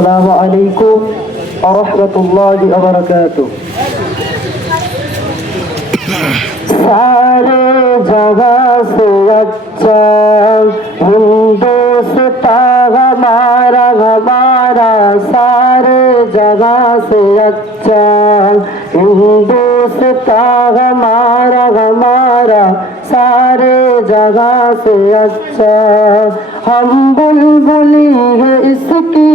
अस्सलामु अलैकुम व रहमतुल्लाहि व बरकातुहू। सारे जगह से अच्छा हिंदुस्तान हमारा हमारा, सारे जगह से अच्छा हिंदुस्तान हमारा हमारा, सारे जगह से अच्छा। हम बुलबुली है इसकी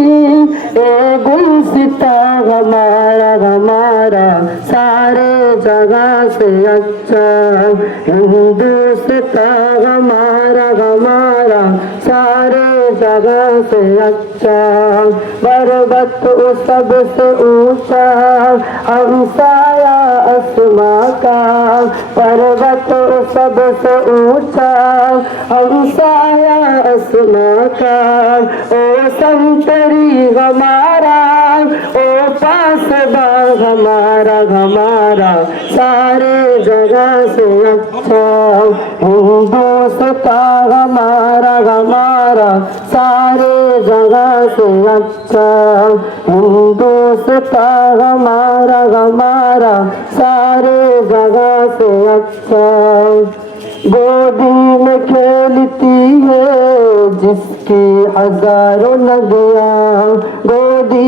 ए गुलसिता हमारा हमारा, सारे जगह से अच्छा हिंदुस्तान हमारा हमारा, सारे जगह से अच्छा। पर्वत सबसे ऊंचा हमसाया आसमां का, पर्वत सबसे ऊंचा हमसाया आसमां का। ओ संतरी हमारा ओ पासबा हमारा हमारा, सारे जगह से अच्छा हिंदुस्तान हमारा हमारा, सारे जगह से अच्छा हिंदुस्तान हमारा हमारा, सारे जगह से अच्छा। गोदी में खेलती है जिसकी हजारों नदियाँ, गोदी